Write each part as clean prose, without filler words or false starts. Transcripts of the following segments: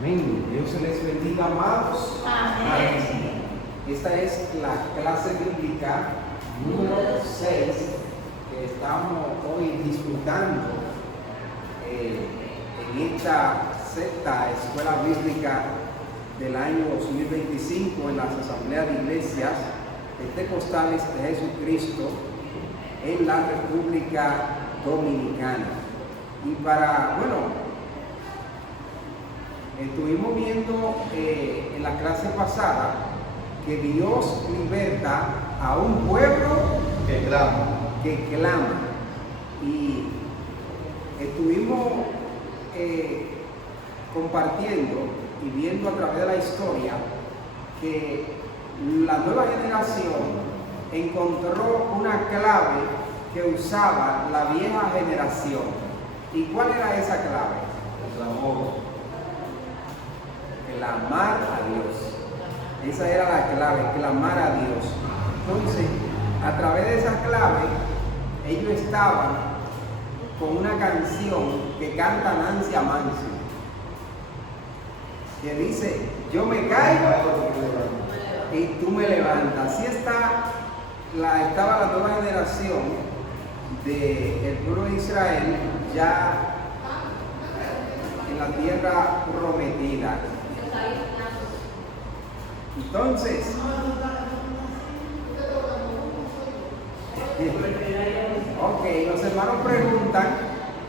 Amén. Dios se les bendiga, amados. Amén. Esta es la clase bíblica número 6 que estamos hoy disfrutando en esta sexta escuela bíblica del año 2025 en las asambleas de iglesias pentecostales de Jesucristo en la República Dominicana. Y estuvimos viendo en la clase pasada que Dios liberta a un pueblo que clama. Y estuvimos compartiendo y viendo a través de la historia que la nueva generación encontró una clave que usaba la vieja generación. ¿Y cuál era esa clave? El amor. El amar a Dios. Esa era la clave, clamar a Dios. Entonces, a través de esa clave, ellos estaban con una canción que canta Nancy Amancio, que dice: yo me caigo y tú me levantas. Así estaba la nueva generación del pueblo de Israel ya en la tierra prometida. Entonces, los hermanos preguntan,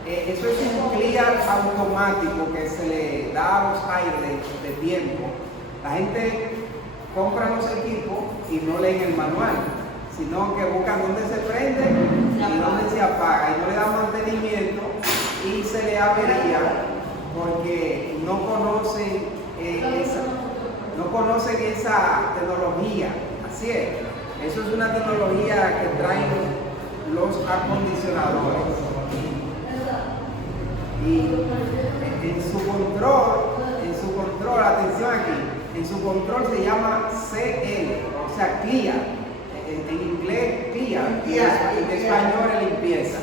eso es un clear automático que se le da a los aires de tiempo. La gente compra los equipos y no leen el manual, sino que buscan dónde se prende y dónde se apaga, y no le dan mantenimiento y se le avería porque no conocen esa tecnología. Así es, eso es una tecnología que traen los acondicionadores. Y en su control, atención aquí, en su control se llama CL, o sea, clear, en inglés clear, en español es limpieza.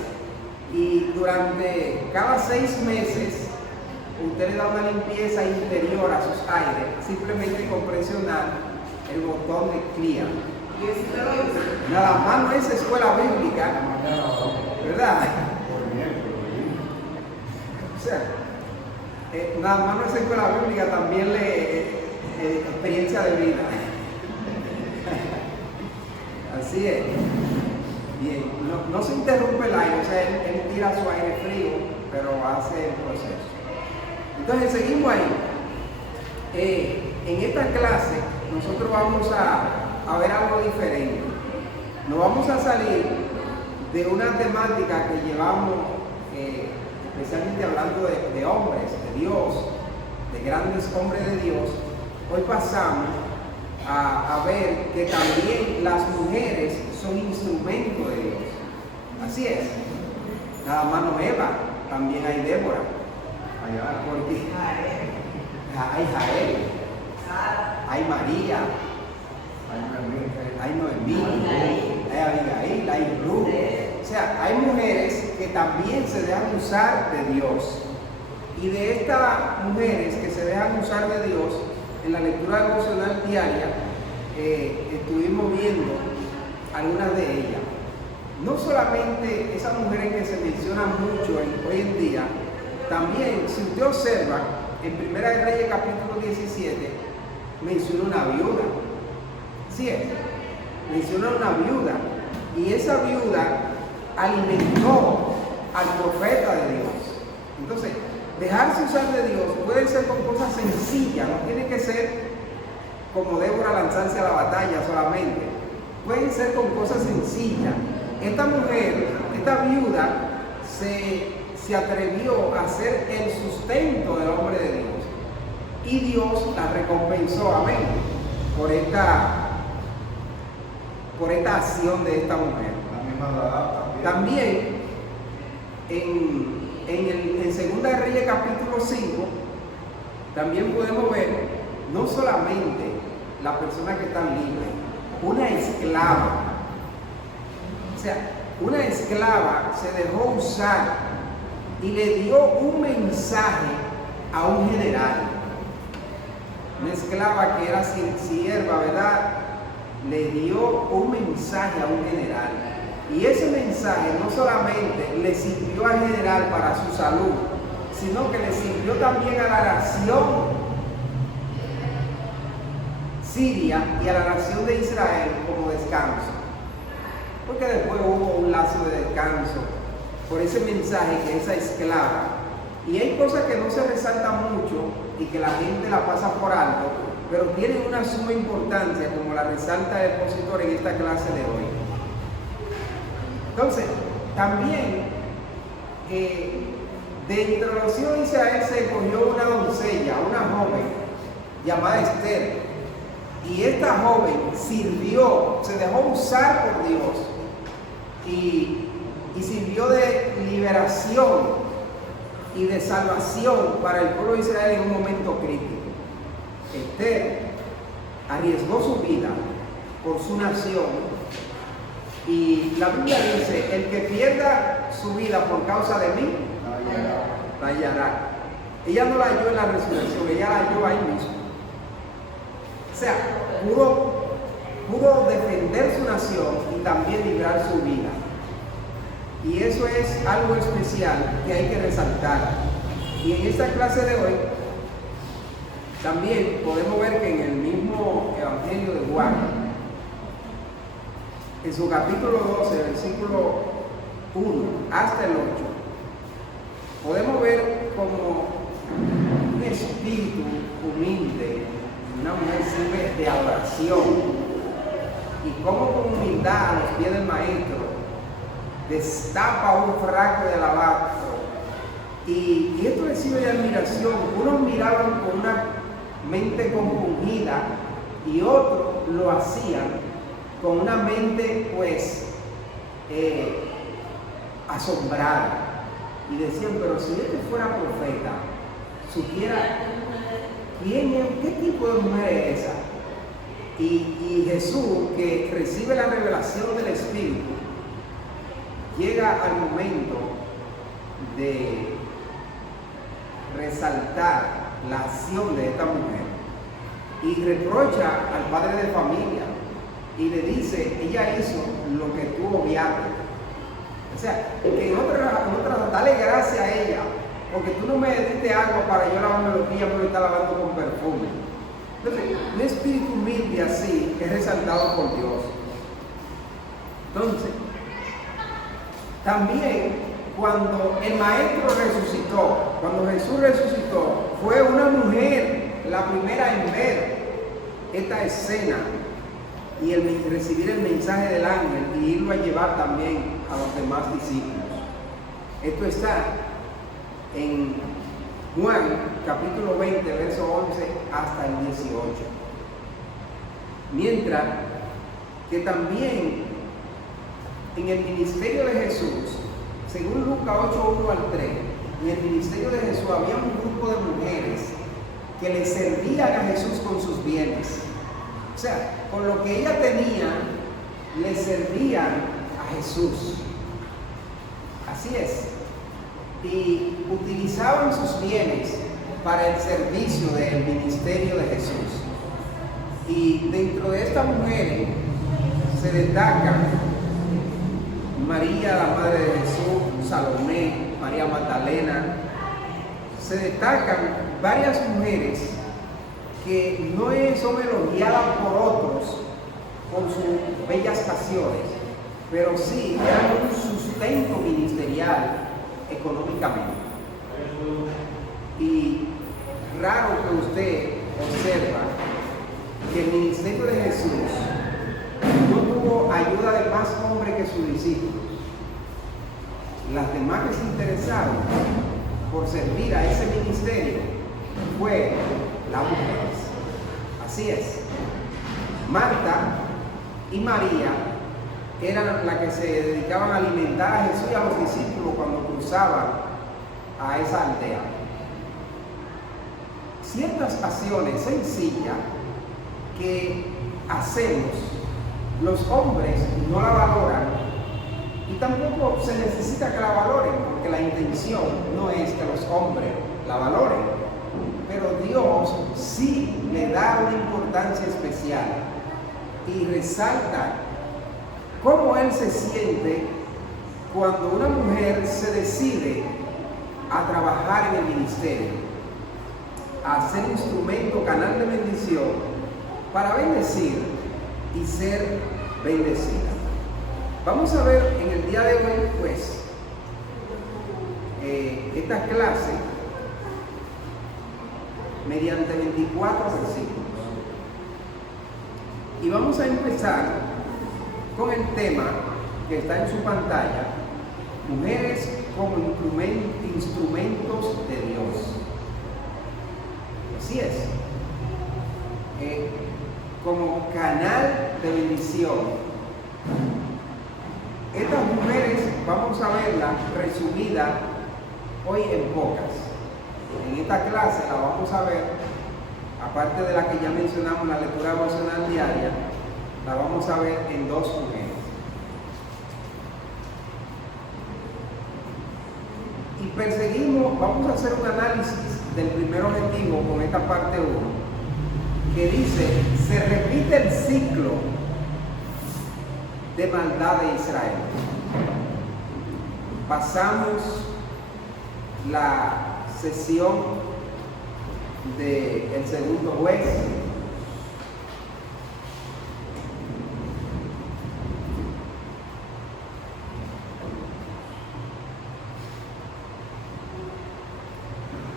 Y durante cada 6 meses, usted le da una limpieza interior a sus aires, simplemente con presionar el botón de clear. Nada más no es escuela bíblica, ¿verdad? O sea, nada más no es escuela bíblica, también experiencia de vida. Así es. Bien, no se interrumpe el aire, o sea, él tira su aire frío, pero hace el proceso. Entonces seguimos ahí. En esta clase nosotros vamos a ver algo diferente. Nos vamos a salir de una temática que llevamos, especialmente hablando de hombres, de Dios, de grandes hombres de Dios. Hoy pasamos a ver que también las mujeres son instrumentos de Dios. Así es. Nada más no Eva, también hay Débora. Porque hay Jael, hay María, hay Noemí, hay Abigail, hay Ruth. O sea, hay mujeres que también se dejan usar de Dios. Y de estas mujeres que se dejan usar de Dios, en la lectura devocional diaria, estuvimos viendo algunas de ellas. No solamente esas mujeres que se mencionan mucho hoy en día, también, si usted observa, en Primera de Reyes capítulo 17, menciona una viuda. Sí es, menciona una viuda. Y esa viuda alimentó al profeta de Dios. Entonces, dejarse usar de Dios puede ser con cosas sencillas, no tiene que ser como Débora lanzarse a la batalla solamente. Pueden ser con cosas sencillas. Esta mujer, esta viuda, se atrevió a ser el sustento del hombre de Dios. Y Dios la recompensó, amén, por esta acción de esta mujer. También en Segunda de Reyes capítulo 5, también podemos ver no solamente la persona que está libre, una esclava. O sea, una esclava se dejó usar y le dio un mensaje a un general. una esclava que era sierva, ¿verdad? Le dio un mensaje a un general. Y ese mensaje no solamente le sirvió al general para su salud, sino que le sirvió también a la nación siria y a la nación de Israel como descanso. Porque después hubo un lazo de descanso por ese mensaje que esa esclava. Y hay cosas que no se resaltan mucho y que la gente la pasa por alto, pero tienen una suma importancia, como la resalta el expositor en esta clase de hoy. Entonces, también dentro de los hijos de Israel se escogió una doncella, una joven llamada Esther. Y esta joven sirvió, se dejó usar por Dios y sirvió de liberación y de salvación para el pueblo de Israel en un momento crítico. Esther arriesgó su vida por su nación y la Biblia dice: el que pierda su vida por causa de mí, la hallará. Ella no la halló en la resurrección, ella la halló ahí mismo. O sea, pudo defender su nación y también librar su vida. Y eso es algo especial que hay que resaltar. Y en esta clase de hoy también podemos ver que en el mismo Evangelio de Juan, en su capítulo 12, versículo 1 hasta el 8, podemos ver como un espíritu humilde, una mujer sirve de adoración, y como con humildad a los pies del maestro destapa un frasco de alabastro, y esto recibe de admiración. Unos miraban con una mente compungida y otros lo hacían con una mente asombrada, y decían: pero si este fuera profeta, supiera quién es, qué tipo de mujer es esa. Y Jesús, que recibe la revelación del Espíritu, llega al momento de resaltar la acción de esta mujer y reprocha al padre de familia y le dice: ella hizo lo que tú obviaste. O sea, que en otra, dale gracias a ella, porque tú no me diste agua para yo lavarme los pies, pero está lavando con perfume. Entonces, un espíritu humilde así es resaltado por Dios. Entonces, también cuando el maestro resucitó, cuando Jesús resucitó, fue una mujer la primera en ver esta escena y recibir el mensaje del ángel y irlo a llevar también a los demás discípulos. Esto está en Juan capítulo 20, verso 11 hasta el 18. Mientras que también en el ministerio de Jesús, según Lucas 8, 1 al 3, en el ministerio de Jesús había un grupo de mujeres que le servían a Jesús con sus bienes. O sea, con lo que ella tenía, le servían a Jesús. Así es. Y utilizaban sus bienes para el servicio del ministerio de Jesús. Y dentro de estas mujeres se destacan María, la madre de Jesús, Salomé, María Magdalena. Se destacan varias mujeres que no son elogiadas por otros con sus bellas pasiones, pero sí eran un sustento ministerial económicamente. Y raro que usted observa que el ministerio de Jesús no tuvo ayuda de más hombres que sus discípulos. Las demás que se interesaron por servir a ese ministerio fue las mujeres. Así es. Marta y María eran las que se dedicaban a alimentar a Jesús y a los discípulos cuando cruzaban a esa aldea. Ciertas acciones sencillas que hacemos, los hombres no la valoran y tampoco se necesita que la valoren, porque la intención no es que los hombres la valoren, pero Dios sí le da una importancia especial y resalta cómo Él se siente cuando una mujer se decide a trabajar en el ministerio, a ser instrumento, canal de bendición, para bendecir y ser bendecida. Vamos a ver en el día de hoy, pues, esta clase mediante 24 versículos. Y vamos a empezar con el tema que está en su pantalla: mujeres como instrumentos de Dios. Así es. Como canal de bendición. Estas mujeres vamos a verlas resumidas hoy en pocas. En esta clase la vamos a ver, aparte de la que ya mencionamos, la lectura devocional diaria, la vamos a ver en dos mujeres. Y perseguimos, vamos a hacer un análisis del primer objetivo con esta parte 1, que dice: se repite el ciclo de maldad de Israel. Pasamos la sesión del segundo juez,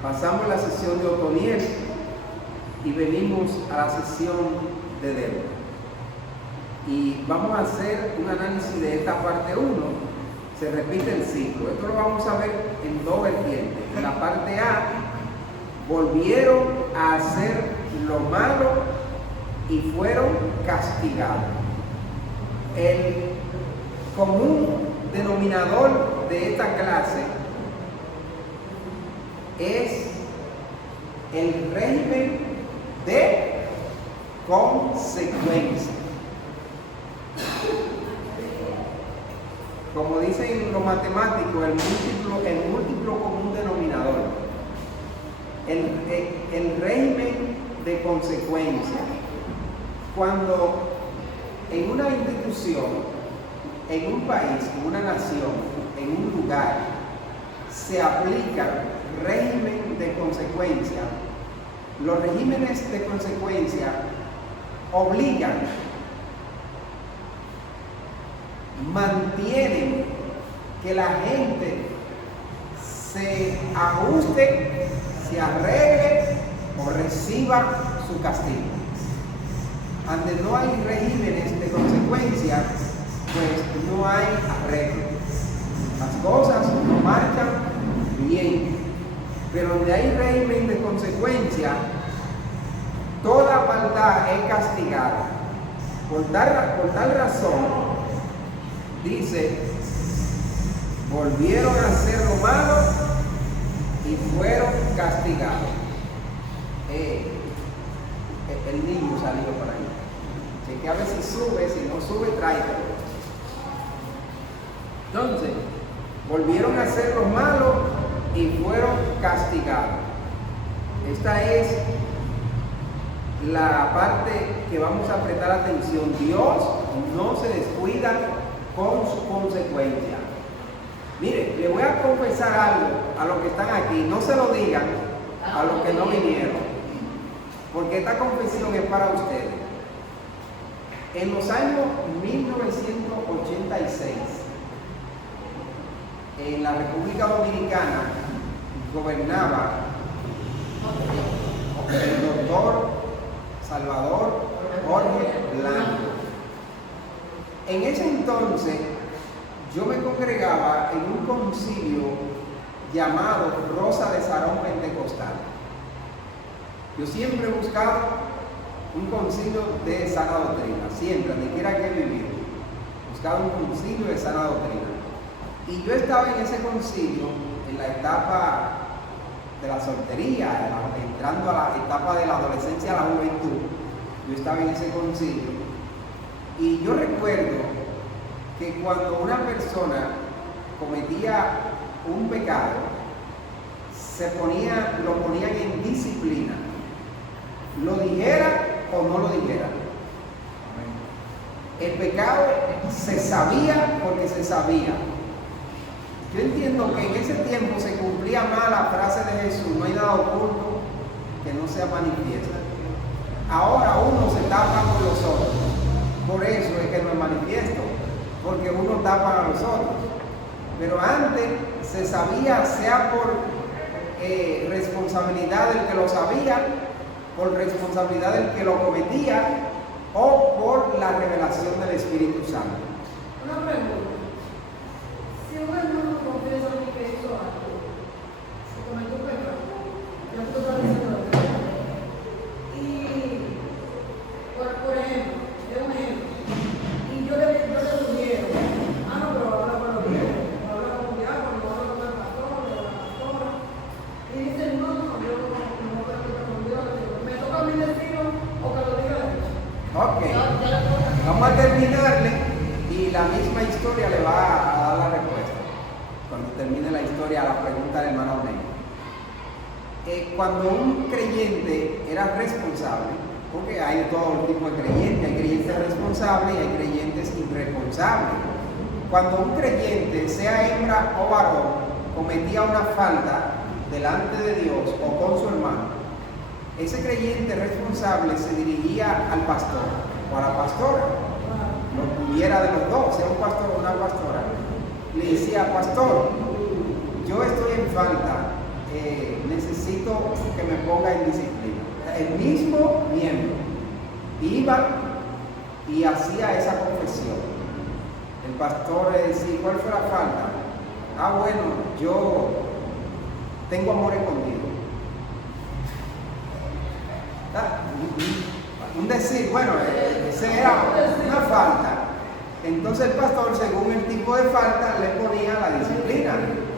pasamos la sesión de Otoniel y venimos a la sesión de Débora. Y vamos a hacer un análisis de esta parte 1. Se repite el ciclo. Esto lo vamos a ver en dos vertientes. En la parte A, volvieron a hacer lo malo y fueron castigados. El común denominador de esta clase es el régimen de consecuencia. Como dicen los matemáticos, el múltiplo común denominador. El régimen de consecuencia. Cuando en una institución, en un país, en una nación, en un lugar, se aplica régimen de consecuencia, los regímenes de consecuencia obligan, mantienen que la gente se ajuste, se arregle o reciba su castigo. Donde no hay regímenes de consecuencia, pues no hay arreglo. Las cosas no marchan bien. Pero donde hay régimen de consecuencia, toda maldad es castigada. Por tal razón, dice: volvieron a hacer lo malo y fueron castigados. El niño salió por ahí. Que a veces sube, si no sube, tráetelo. Entonces, volvieron a hacer lo malo y fueron castigados. Esta es la parte que vamos a prestar atención. Dios no se descuida con su consecuencia. Mire, le voy a confesar algo a los que están aquí. No se lo digan a los que no vinieron, porque esta confesión es para ustedes. En los años 1986, en la República Dominicana gobernaba el doctor Salvador Jorge Blanco. En ese entonces yo me congregaba en un concilio llamado Rosa de Sarón Pentecostal. Yo siempre he buscado un concilio de sana doctrina, siempre, donde quiera que he vivido, buscaba un concilio de sana doctrina. Y yo estaba en ese concilio en la etapa de la soltería, entrando a la etapa de la adolescencia a la juventud. Yo estaba en ese concilio y yo recuerdo que cuando una persona cometía un pecado, lo ponían en disciplina, lo dijera o no lo dijera. El pecado se sabía porque se sabía. Yo entiendo que en ese tiempo se cumplía más la frase de Jesús: no hay nada oculto que no sea manifiesto. Ahora uno se tapa con los otros, por eso es que no es manifiesto, porque uno tapa a los otros. Pero antes se sabía, sea por responsabilidad del que lo sabía, por responsabilidad del que lo cometía, o por la revelación del Espíritu Santo. Una pregunta: si un hermano confiesa que hizo algo, se cometió un pecado, ya tú estás diciendo eso, y por ejemplo, es un ejemplo, y yo le sugiero, no, pero habla con los viejos, habla con un diácono, habla con el pastor, o la pastora, y dicen: no, yo no creo que con Dios, me toca a mí decirlo o que lo diga él. Ok, vamos a terminarle y la misma historia le va a dar la respuesta. Cuando termine la historia, a la pregunta del hermano Ney. Cuando un creyente era responsable, porque hay todo tipo de creyentes, hay creyentes responsables y hay creyentes irresponsables. Cuando un creyente, sea hembra o varón, cometía una falta delante de Dios o con su hermano, ese creyente responsable se dirigía al pastor o a la pastora, lo tuviera de los dos, sea un pastor o una pastora, le decía: pastor, yo estoy en falta, necesito que me ponga en disciplina. El mismo miembro iba y hacía esa confesión. El pastor le decía: ¿cuál fue la falta? Bueno, yo tengo amor contigo. Un decir, bueno, esa era una falta. Entonces el pastor, según el tipo de falta, le ponía la disciplina,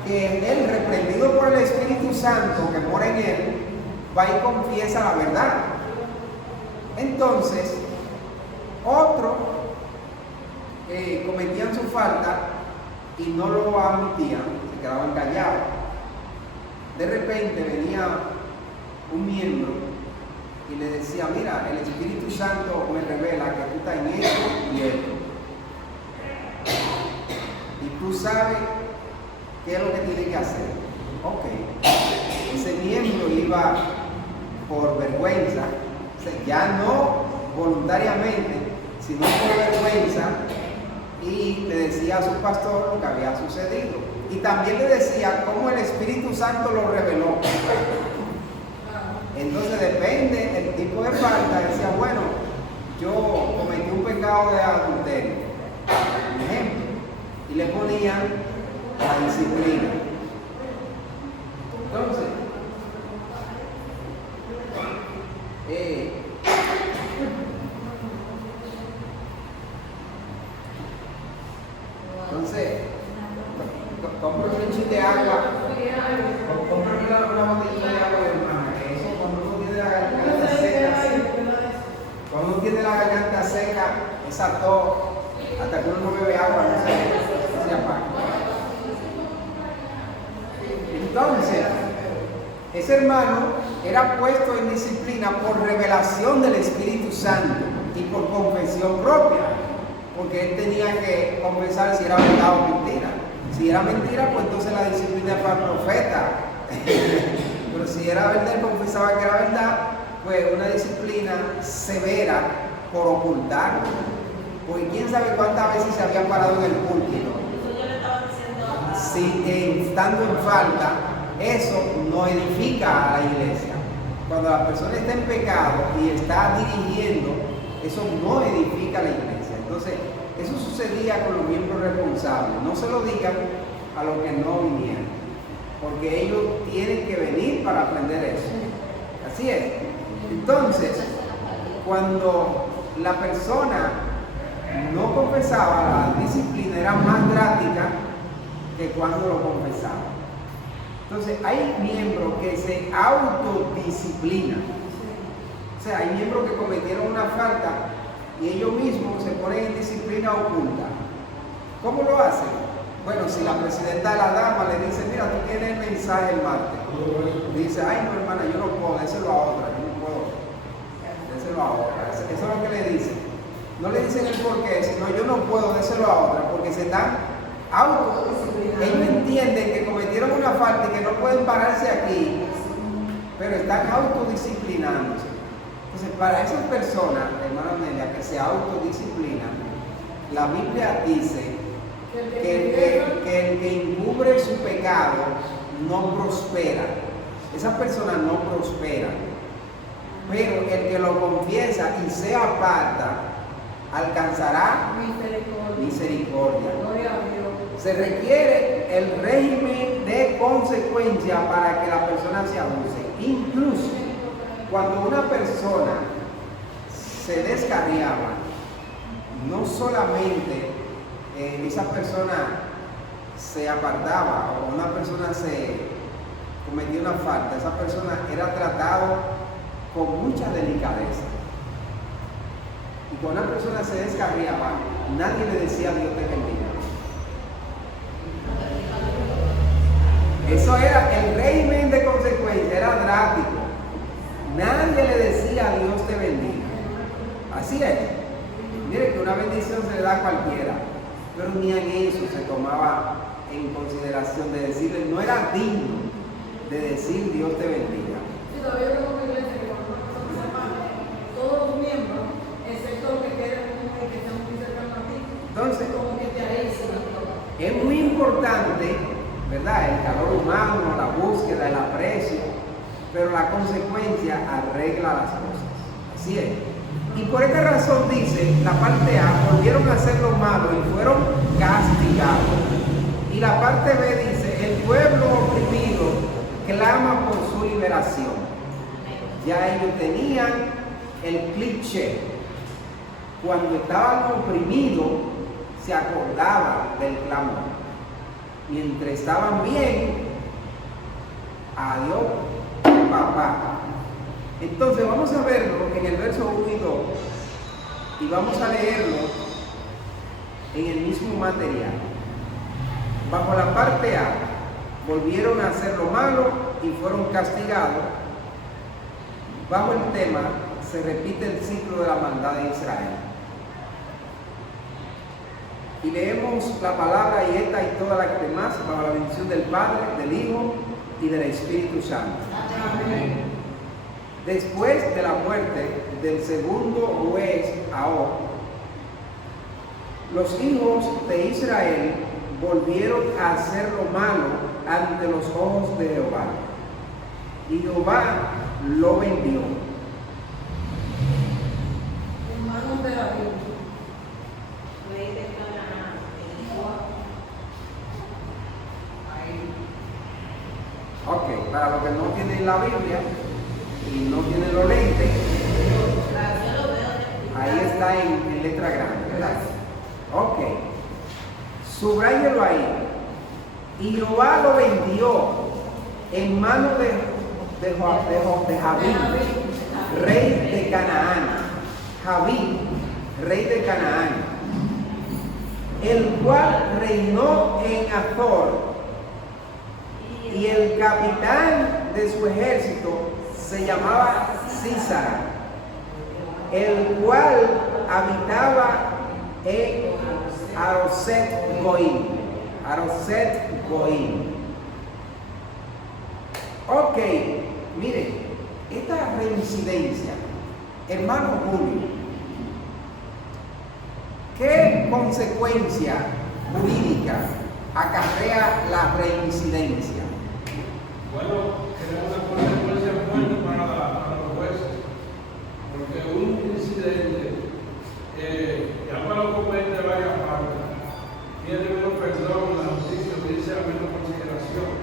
que él, reprendido por el Espíritu Santo que mora en él, va y confiesa la verdad. Entonces, otros cometían su falta y no lo admitían, se quedaban callados. De repente venía un miembro y le decía: mira, el Espíritu Santo me revela que tú estás en esto y esto, y tú sabes qué es lo que tienes que hacer. Ok, ese miembro iba por vergüenza, o sea, ya no voluntariamente, sino por vergüenza, y le decía a su pastor lo que había sucedido, y también le decía cómo el Espíritu Santo lo reveló. Entonces depende del tipo de falta. Decía: bueno, yo cometí un pecado de adulterio, por ejemplo, y le ponían la disciplina. Entonces, compro un chin de agua, compro una botellita de agua de hermana, que eso cuando uno tiene la garganta seca, cuando uno tiene la garganta seca, esa tos, hasta que uno no bebe agua, no se apaga. Entonces, ese hermano era puesto en disciplina por revelación del Espíritu Santo y por confesión propia, porque él tenía que confesar si era verdad o mentira. Si era mentira, pues entonces la disciplina para el profeta. Pero si era verdad, él confesaba que era verdad, pues una disciplina severa por ocultarlo. Porque quién sabe cuántas veces se había parado en el púlpito. Si estando en falta, eso no edifica a la iglesia. Cuando la persona está en pecado y está dirigiendo, eso no edifica a la iglesia. Entonces, eso sucedía con los miembros responsables. No se lo digan a los que no vinieron, porque ellos tienen que venir para aprender eso. Así es. Entonces, cuando la persona no confesaba, la disciplina era más drástica que cuando lo confesaba. Entonces, hay miembros que se autodisciplinan. O sea, hay miembros que cometieron una falta y ellos mismos se ponen en disciplina oculta. ¿Cómo lo hacen? Bueno, si la presidenta de la dama le dice: mira, tú tienes el mensaje el martes. Dice, ay no hermana, yo no puedo, déselo a otra, yo no puedo. Déselo a otra. Eso es lo que le dicen. No le dicen el por qué, sino yo no puedo, déselo a otra, porque se están ellos entienden que cometieron una falta y que no pueden pararse aquí, pero están autodisciplinándose. Entonces, para esas personas, hermano Nelia, que se autodisciplinan, la Biblia dice que el que encubre su pecado no prospera. Esas personas no prosperan. Pero el que lo confiesa y se aparta, alcanzará misericordia. Se requiere el régimen de consecuencia para que la persona se abuse. Incluso cuando una persona se descarriaba, no solamente esa persona se apartaba o una persona se cometía una falta, esa persona era tratado con mucha delicadeza. Y cuando una persona se descarriaba, nadie le decía Dios te bendiga. Eso era el régimen de consecuencia, era drástico. Nadie le decía Dios te bendiga. Así es. Mire que una bendición se le da a cualquiera, pero ni en eso se tomaba en consideración de decirle, no era digno de decir Dios te bendiga. Sí, todavía yo tengo una iglesia que cuando una persona se mata, todos los miembros, excepto los que queden que están muy cercanos a ti, entonces, como que te aíslan. Es muy importante, ¿verdad? El calor humano, la búsqueda, el aprecio, pero la consecuencia arregla las cosas. Así es. Y por esta razón dice, la parte A, volvieron a hacer lo malo y fueron castigados. Y la parte B dice, el pueblo oprimido clama por su liberación. Ya ellos tenían el cliché. Cuando estaban oprimidos, se acordaban del clamor. Mientras estaban bien, adiós, papá. Entonces vamos a verlo en el verso 1 y 2 y vamos a leerlo en el mismo material. Bajo la parte A, volvieron a hacer lo malo y fueron castigados. Bajo el tema, se repite el ciclo de la maldad de Israel. Y leemos la palabra y esta y todas las demás bajo la bendición del Padre, del Hijo y del Espíritu Santo. Amén. Después de la muerte del segundo juez Ahab, los hijos de Israel volvieron a hacer lo malo ante los ojos de Jehová. Y Jehová lo vendió En manos de David. Ok, para los que no tienen la Biblia y no tienen los lentes, ahí está en letra grande, ¿verdad? Ok, subráyelo ahí. Y Jehová lo vendió en manos de Javín, rey de Canaán. Javín, rey de Canaán, el cual reinó en Azor. Y el capitán de su ejército se llamaba Císara, el cual habitaba en Aroset Goim. Aroset Goim. Ok, miren, esta reincidencia, hermano Julio, ¿qué consecuencia jurídica acarrea la reincidencia? Bueno, tenemos una consecuencia fuerte para los jueces, porque un incidente, ya para lo comete varias partes, tiene menos perdón, la justicia dice a menos consideración.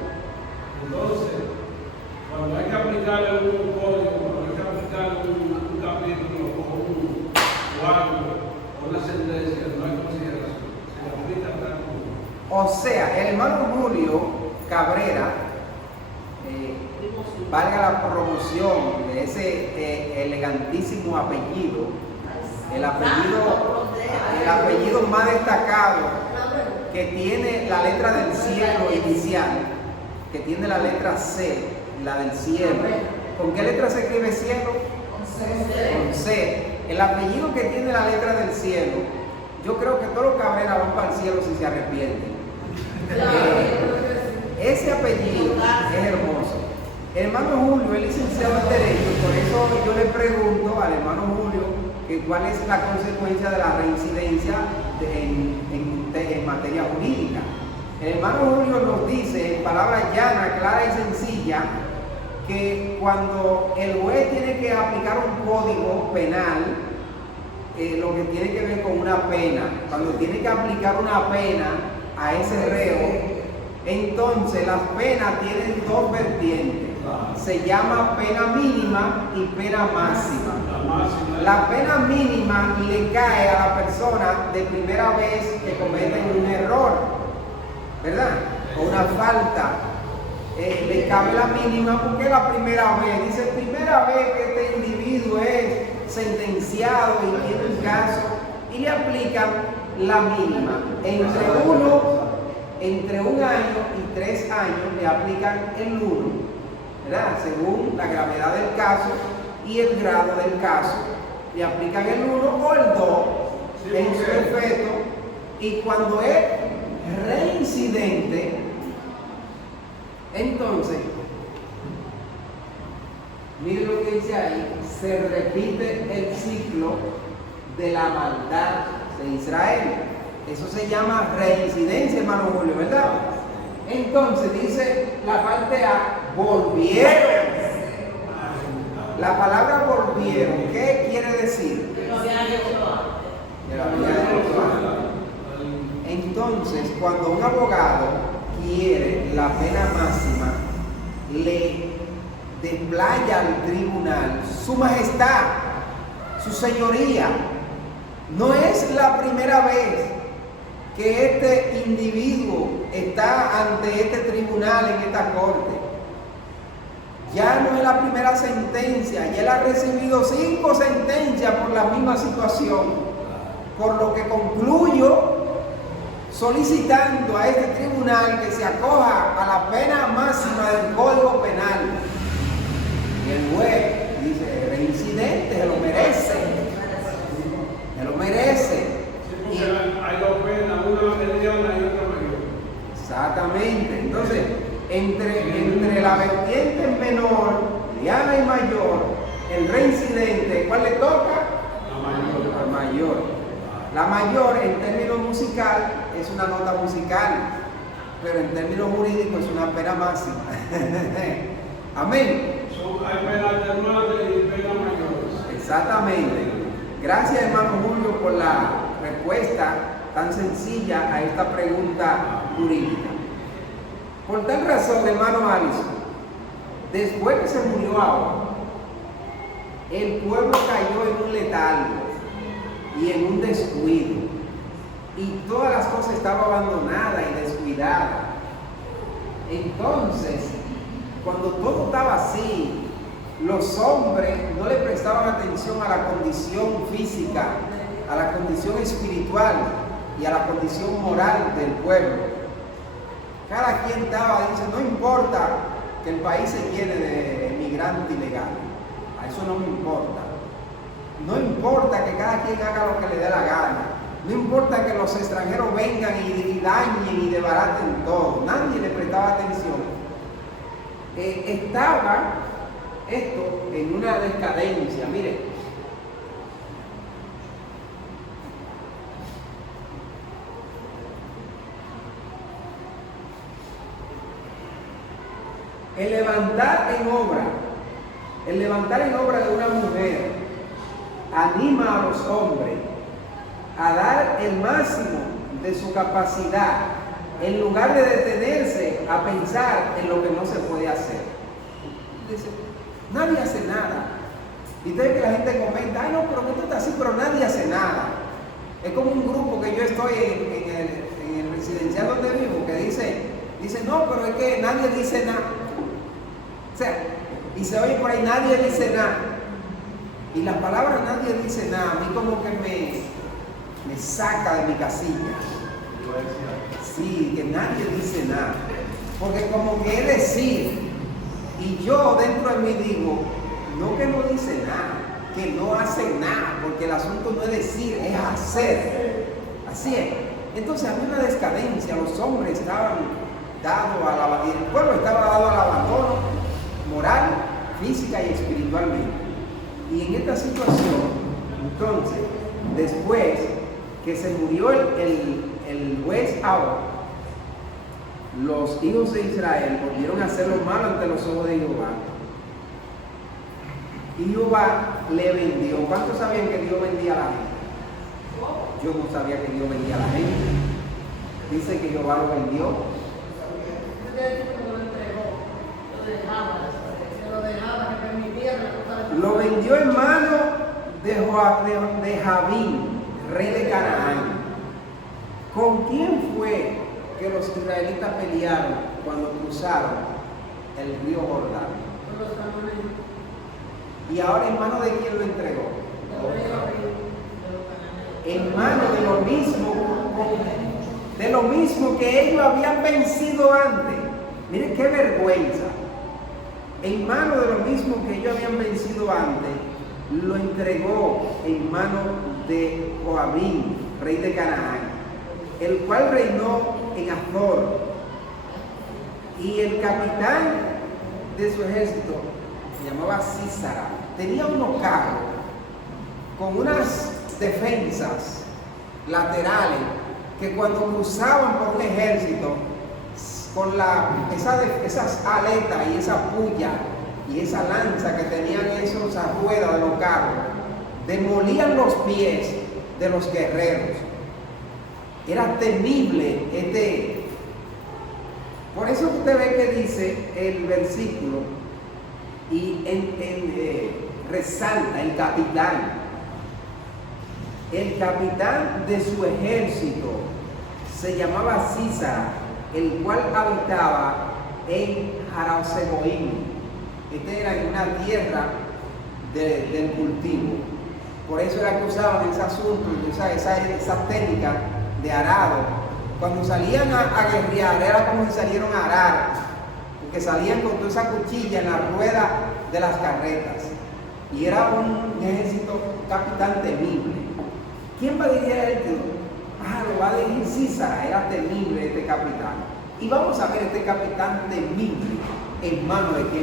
Entonces, cuando hay que aplicarle un código, cuando hay que aplicarle un capítulo o algo, o una sentencia, no hay consideración, se le aplica tal como. O sea, el hermano Julio Cabrera, valga la promoción de ese elegantísimo apellido, el apellido más destacado que tiene la letra del cielo inicial, que tiene la letra C, la del cielo. ¿Con qué letra se escribe cielo? Con C. El apellido que tiene la letra del cielo, yo creo que todos los Cabrera van para el cielo si se arrepienten. Ese apellido es hermoso. El hermano Julio es licenciado en Derecho, por eso yo le pregunto al hermano Julio que cuál es la consecuencia de la reincidencia en materia jurídica. El hermano Julio nos dice en palabras llanas, claras y sencillas, que cuando el juez tiene que aplicar un código penal, lo que tiene que ver con una pena, cuando tiene que aplicar una pena a ese reo, entonces las penas tienen dos vertientes. Se llama pena mínima y pena máxima. La pena mínima le cae a la persona de primera vez que cometen un error, ¿verdad? O una falta. Le cabe la mínima porque es la primera vez. Dice, primera vez que este individuo es sentenciado y tiene un caso, y le aplican la mínima. Entre un año y 3 años le aplican el 1, ¿verdad? Según la gravedad del caso y el grado del caso. Le aplican el 1 o el 2 en su efecto, y cuando es reincidente, entonces, mire lo que dice ahí, se repite el ciclo de la maldad de Israel. Eso se llama reincidencia, hermano Julio, ¿verdad? Entonces dice la parte A, volvieron. La palabra volvieron, ¿qué quiere decir? Que lo habían hecho antes. Entonces, cuando un abogado quiere la pena máxima, le desplaya al tribunal su majestad, su señoría. No es la primera vez que este individuo está ante este tribunal, en esta corte. Ya no es la primera sentencia, ya él ha recibido 5 sentencias por la misma situación, por lo que concluyo solicitando a este tribunal que se acoja a la pena máxima del Código Penal. Y el juez dice, reincidente, se lo merece, se lo merece. Sí, porque hay 2 penas, una mediana y otra mayor. Exactamente. Entonces, entre la vertiente menor, mediana y mayor, el reincidente, ¿cuál le toca? La mayor. La mayor en términos musical es una nota musical, pero en términos jurídicos es una pena máxima. Amén. Hay penas atenuantes y penas mayores. Exactamente. Gracias, hermano Julio, por la respuesta tan sencilla a esta pregunta jurídica. Por tal razón, hermano Alison, después que se murió Abba, el pueblo cayó en un letargo y en un descuido, y todas las cosas estaban abandonadas y descuidadas. Entonces, cuando todo estaba así, los hombres no le prestaban atención a la condición física, a la condición espiritual y a la condición moral del pueblo. Cada quien estaba, dice, no importa que el país se llene de emigrantes ilegales, a eso no me importa. No importa que cada quien haga lo que le dé la gana. No importa que los extranjeros vengan y dañen y desbaraten todo. Nadie le prestaba atención. Estaba esto en una decadencia. Mire, el levantar en obra de una mujer anima a los hombres a dar el máximo de su capacidad en lugar de detenerse a pensar en lo que no se puede hacer. Dice, nadie hace nada. Y usted ve que la gente comenta, ay no, pero esto está así, pero nadie hace nada. Es como un grupo que yo estoy en el residencial donde vivo, que dice, no, pero es que nadie dice nada. O sea, y se oye por ahí, nadie dice nada. Y la palabra nadie dice nada, a mí como que me saca de mi casilla. Sí, que nadie dice nada. Porque como que es decir, y yo dentro de mí digo, no que no dice nada, que no hace nada, porque el asunto no es decir, es hacer. Así es. Entonces había una descadencia, los hombres estaban dados al abandono, el pueblo estaba dado al abandono moral, física y espiritualmente. Y en esta situación, entonces, después que se murió el juez Ahab, los hijos de Israel volvieron a hacer lo malo ante los ojos de Jehová. Y Jehová le vendió. ¿Cuántos sabían que Dios vendía a la gente? Yo no sabía que Dios vendía a la gente. Dice que Jehová lo vendió. Lo vendió en mano de Jabín, rey de Canaán. ¿Con quién fue que los israelitas pelearon cuando cruzaron el río Jordán? Y ahora en mano de quién lo entregó. En mano de lo mismo que ellos habían vencido antes. Miren qué vergüenza. En mano de lo mismo que ellos habían vencido antes, lo entregó en mano de Joabín, rey de Canaán, el cual reinó en Azor. Y el capitán de su ejército se llamaba Sísara. Tenía unos carros con unas defensas laterales que cuando cruzaban por un ejército, con esas aletas y esa puya y esa lanza que tenían esas ruedas de los carros, demolían los pies de los guerreros. Era temible Por eso usted ve que dice el versículo y resalta el capitán. El capitán de su ejército se llamaba Sísara, el cual habitaba en Jarausegoim. Era en una tierra del cultivo. Por eso era que usaban ese asunto, esa técnica de arado. Cuando salían a guerrear, era como si salieron a arar, porque salían con toda esa cuchilla en la rueda de las carretas. Y era un ejército, capitán temible. ¿Quién va a dirigir esto? Lo va a dirigir Sísara. Era temible este capitán. Y vamos a ver este capitán temible en manos de quién.